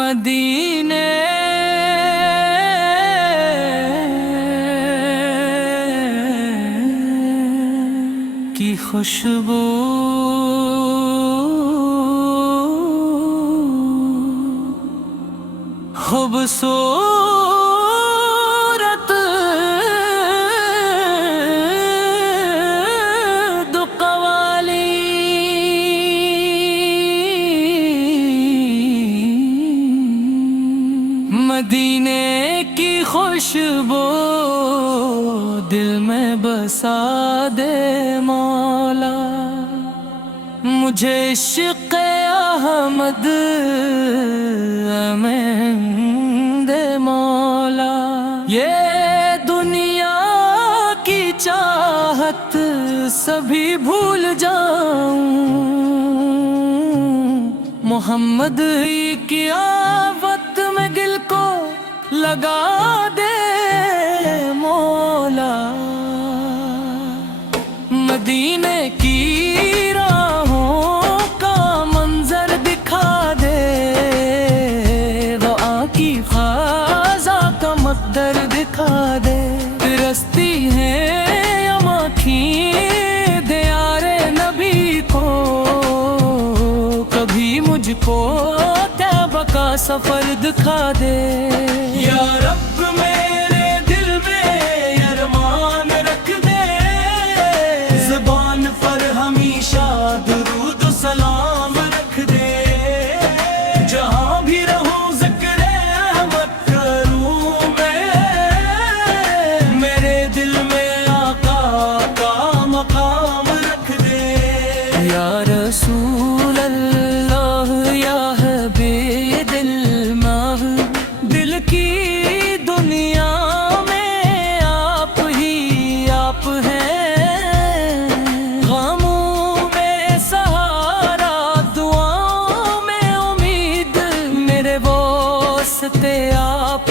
مدینے کی خوشبو خوبصورت دقوالی مدینے کی خوشبو دل میں بسا دے مولا، مجھے عشق احمد میں دے مولا۔ یہ دنیا کی چاہت سبھی بھول جاؤں، محمد کی آفت میں دل کو لگا دے مولا، مدینے کی راہوں کا منظر دکھا دے، دعا کی خزاں کا مقدر دکھا دے، رستی ہے اماکھیں دیار نبی کو، کبھی مجھ کو طیبہ کا سفر دکھا دے۔ یا رب میرے دل میں ارمان رکھ دے، زبان پر ہمیشہ درود و سلام رکھ دے، جہاں بھی رہوں ذکر احمد کروں میں، میرے دل میں آقا کا مقام رکھ دے۔ یا رسول اللہ یا حبیب دل ماہ، دل کی دنیا میں آپ ہی آپ ہیں، غموں میں سہارا دعاؤں میں امید، میرے واسطے آپ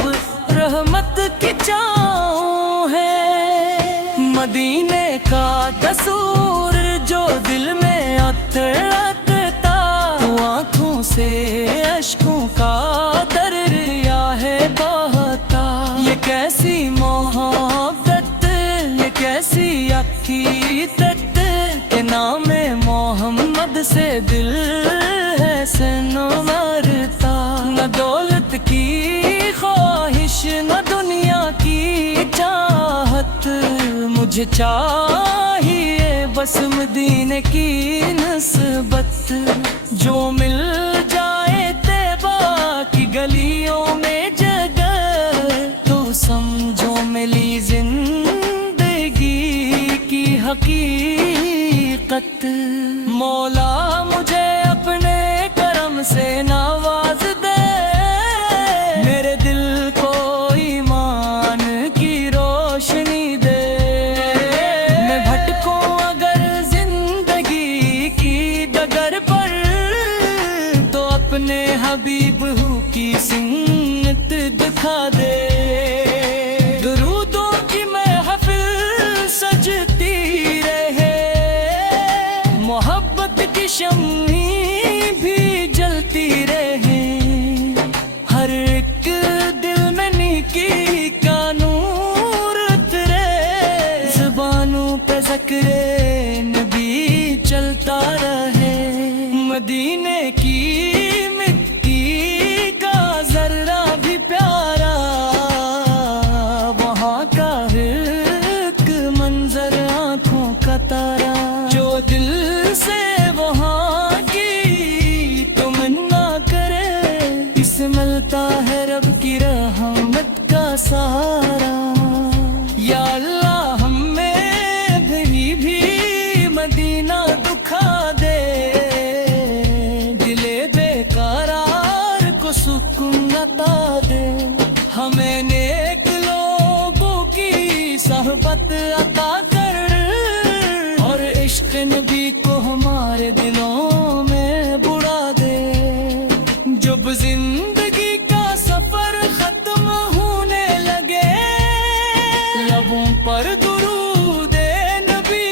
رحمت کی چھاؤں ہیں، مدینے کا تصور جو دل میں اترتا، تو آنکھوں سے اشکوں کا دریا ہے بہتا، یہ کیسی محبت یہ کیسی عقیدت کہ نام محمد سے دل ہے سنورتا، نہ دولت کی خواہش نہ دنیا کی چاہت، مجھے چاہیے بس مدینے کی نسبت، جو مل جائے طیبہ کی گلیوں میں جگہ، تو سمجھو ملی زندگی کی حقیقت۔ مولا مجھے اپنے کرم سے نواز دے، میرے دل کو ایمان کی روشنی دے، میں بھٹکوں اگر زندگی کی ڈگر پر، تو اپنے حبیب ہو کی سنت دکھا دے، درودوں کی محفل سجتی رہے، محبت کی شمعیں بھی جلتی رہے، ہر ایک دل میں نیکی کا نور اترے، زبانوں پہ ذکر نبی چلتا رہے، مدینے کی مٹی کا ذرہ بھی پیارا، وہاں کا ایک منظر آنکھوں کا تارا، جو دل سے وہاں کی تمنا کرے، اس ملتا ہے رب کی رحمت کا سارا۔ یا اللہ ہمیں بھی مدینہ دکھا دے، دل بے قرار کو سکون عطا دے، ہمیں نیک لوگوں کی صحبت عطا کر، اور عشق نبی کو ہمارے دلوں میں بڑھا دے، جب زندگی کا سفر ختم ہونے لگے، لبوں پر درود نبی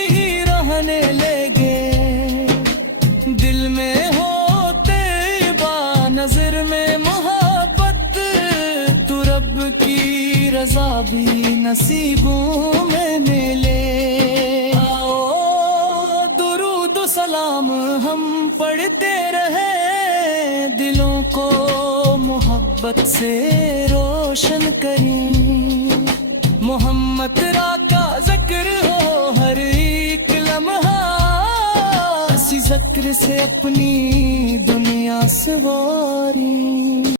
رہنے لگے، دل میں ہو طیبہ نظر میں محبت، رضا بھی نصیبوں میں ملے. آؤ درود و سلام ہم پڑھتے رہے, دلوں کو محبت سے روشن کریں. محمد را کا ذکر ہو ہر ایک لمحہ, اسی ذکر سے اپنی دنیا سواری.